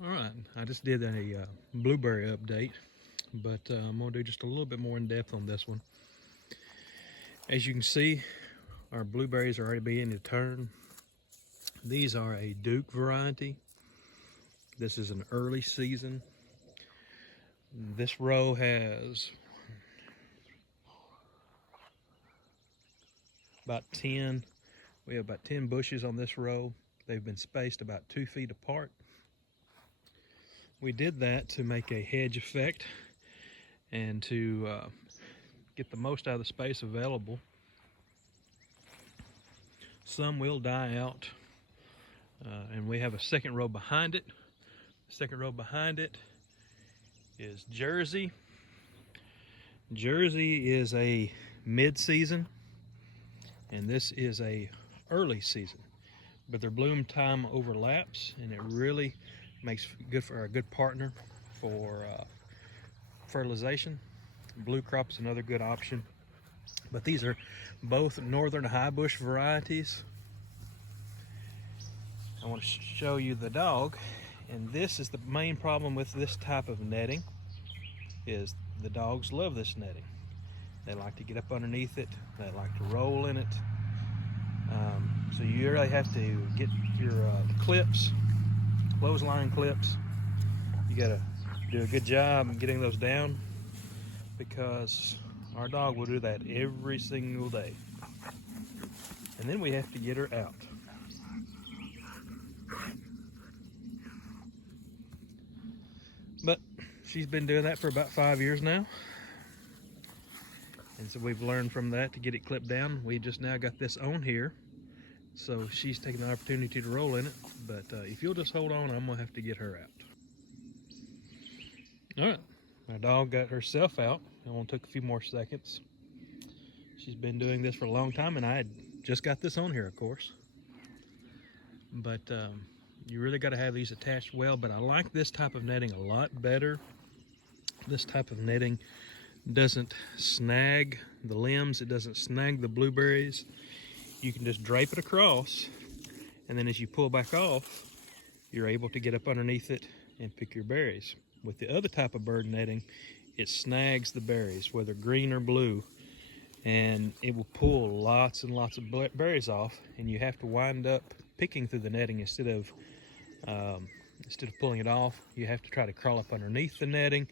All right, I just did a blueberry update, but I'm going to do just a little bit more in depth on this one. As you can see, our blueberries are already beginning to turn. These are a Duke variety. This is an early season. This row has about 10. We have about 10 bushes on this row. They've been spaced about 2 feet apart. We did that to make a hedge effect and to get the most out of the space available. Some will die out, and we have a second row behind it. The second row behind it is Jersey. Jersey is a mid-season, and this is a early season, but their bloom time overlaps, and it really makes good for a good partner for fertilization. Blue crop is another good option, but these are both northern high bush varieties. I want to show you the dog, and this is the main problem with this type of netting, is the dogs love this netting. They like to get up underneath it, they like to roll in it. So you really have to get your clips, clothesline clips. You got to do a good job getting those down, because our dog will do that every single day. And then we have to get her out. But she's been doing that for about 5 years now. And so we've learned from that to get it clipped down. We just now got this on here, so she's taking the opportunity to roll in it. But if you'll just hold on, I'm gonna have to get her out. All right, our dog got herself out. It only took a few more seconds. She's been doing this for a long time, and I had just got this on here, of course. But you really got to have these attached well. But I like this type of netting a lot better. This type of netting doesn't snag the limbs, it doesn't snag the blueberries. You can just drape it across, and then as you pull back off, you're able to get up underneath it and pick your berries. With the other type of bird netting, it snags the berries, whether green or blue, and it will pull lots and lots of berries off, and you have to wind up picking through the netting instead of pulling it off. You have to try to crawl up underneath the netting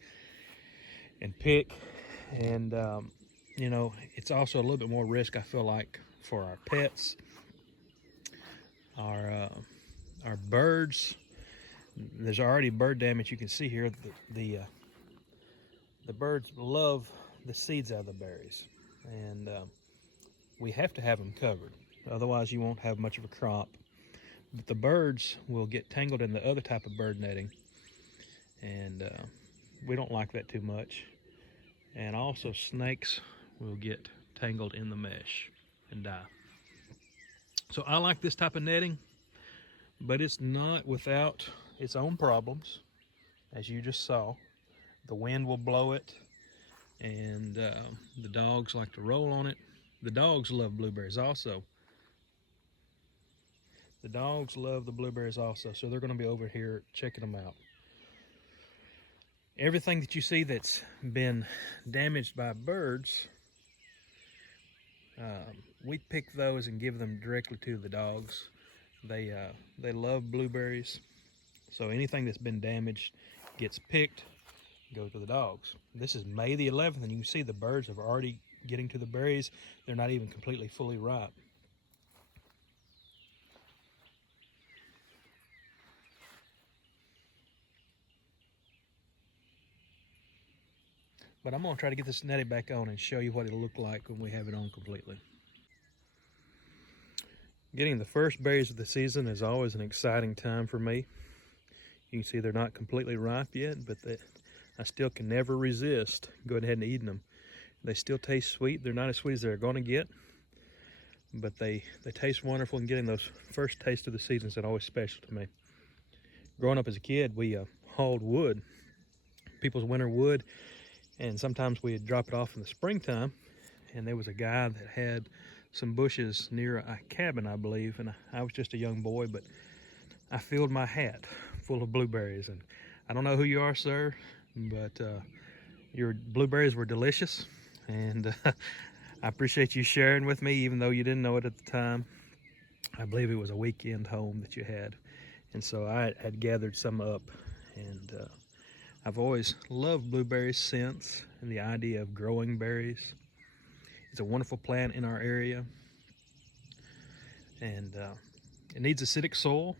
and pick. And you know, it's also a little bit more risk, I feel like, for our pets, our birds. There's already bird damage. You can see here the birds love the seeds out of the berries, and we have to have them covered, otherwise you won't have much of a crop. But the birds will get tangled in the other type of bird netting, and we don't like that too much. And also snakes will get tangled in the mesh and die. So I like this type of netting, but it's not without its own problems. As you just saw, the wind will blow it, and the dogs like to roll on it. The dogs love blueberries also. The dogs love the blueberries also, so they're going to be over here checking them out. Everything that you see that's been damaged by birds, we pick those and give them directly to the dogs. They love blueberries, so anything that's been damaged gets picked, goes to the dogs. This is May the 11th, and you can see the birds are already getting to the berries. They're not even completely fully ripe. But I'm gonna try to get this netting back on and show you what it'll look like when we have it on completely. Getting the first berries of the season is always an exciting time for me. You can see they're not completely ripe yet, but I still can never resist going ahead and eating them. They still taste sweet. They're not as sweet as they're going to get, but they taste wonderful, and getting those first taste of the season is always special to me. Growing up as a kid, we hauled wood, people's winter wood, and sometimes we'd drop it off in the springtime, and there was a guy that had some bushes near a cabin, I believe, and I was just a young boy, but I filled my hat full of blueberries. And I don't know who you are, sir, but your blueberries were delicious, and I appreciate you sharing with me, even though you didn't know it at the time. I believe it was a weekend home that you had, and so I had gathered some up, and I've always loved blueberries since, and the idea of growing berries. It's a wonderful plant in our area, and it needs acidic soil.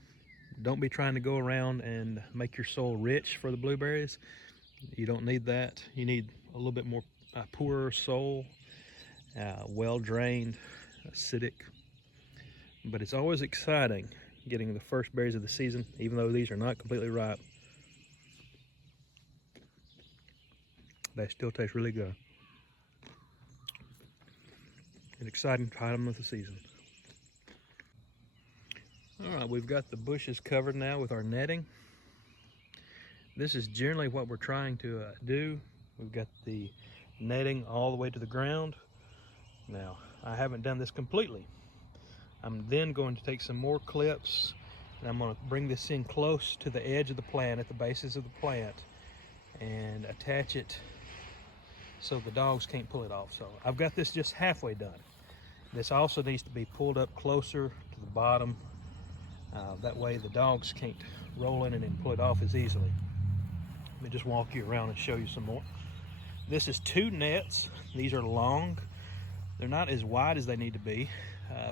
Don't be trying to go around and make your soil rich for the blueberries. You don't need that. You need a little bit more poorer soil, well drained, acidic. But it's always exciting getting the first berries of the season, even though these are not completely ripe. They still taste really good. An exciting time of the season. All right, we've got the bushes covered now with our netting. This is generally what we're trying to do. We've got the netting all the way to the ground. Now, I haven't done this completely. I'm then going to take some more clips, and I'm going to bring this in close to the edge of the plant, at the bases of the plant, and attach it so the dogs can't pull it off. So I've got this just halfway done. This also needs to be pulled up closer to the bottom. That way the dogs can't roll in it and pull it off as easily. Let me just walk you around and show you some more. This is 2 nets. These are long. They're not as wide as they need to be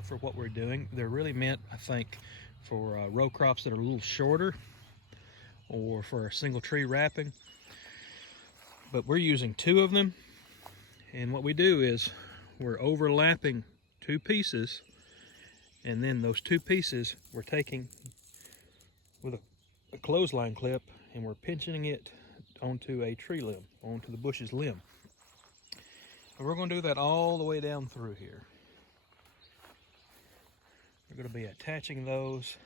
for what we're doing. They're really meant, I think, for row crops that are a little shorter, or for a single tree wrapping. But we're using 2 of them, and what we do is we're overlapping 2 pieces, and then those 2 pieces we're taking with a clothesline clip, and we're pinching it onto a tree limb, onto the bush's limb. And we're going to do that all the way down through here. We're going to be attaching those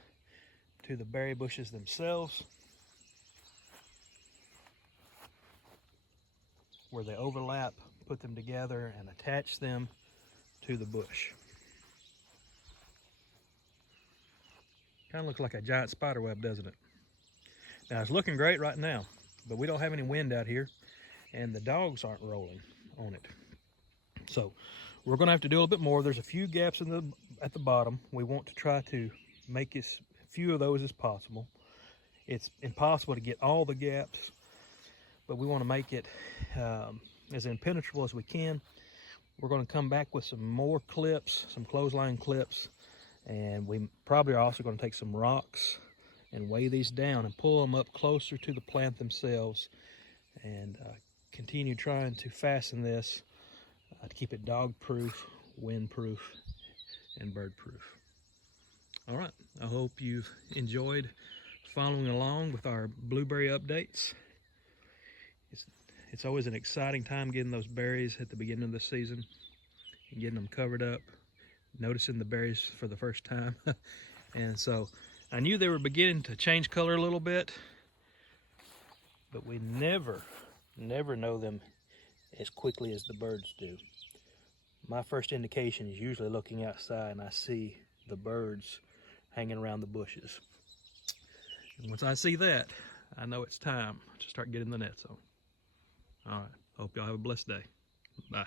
to the berry bushes themselves, where they overlap, put them together and attach them to the bush. Kind of looks like a giant spider web, doesn't it? Now, it's looking great right now, but we don't have any wind out here, and the dogs aren't rolling on it. So we're going to have to do a little bit more. There's a few gaps at the bottom. We want to try to make as few of those as possible. It's impossible to get all the gaps, but we want to make it as impenetrable as we can. We're going to come back with some more clips, some clothesline clips, and we probably are also going to take some rocks and weigh these down and pull them up closer to the plant themselves, and continue trying to fasten this to keep it dog-proof, wind-proof, and bird-proof. All right, I hope you've enjoyed following along with our blueberry updates. It's always an exciting time getting those berries at the beginning of the season and getting them covered up, noticing the berries for the first time. And so I knew they were beginning to change color a little bit, but we never know them as quickly as the birds do. My first indication is usually looking outside and I see the birds hanging around the bushes. And once I see that, I know it's time to start getting the nets on. All right, hope y'all have a blessed day. Bye.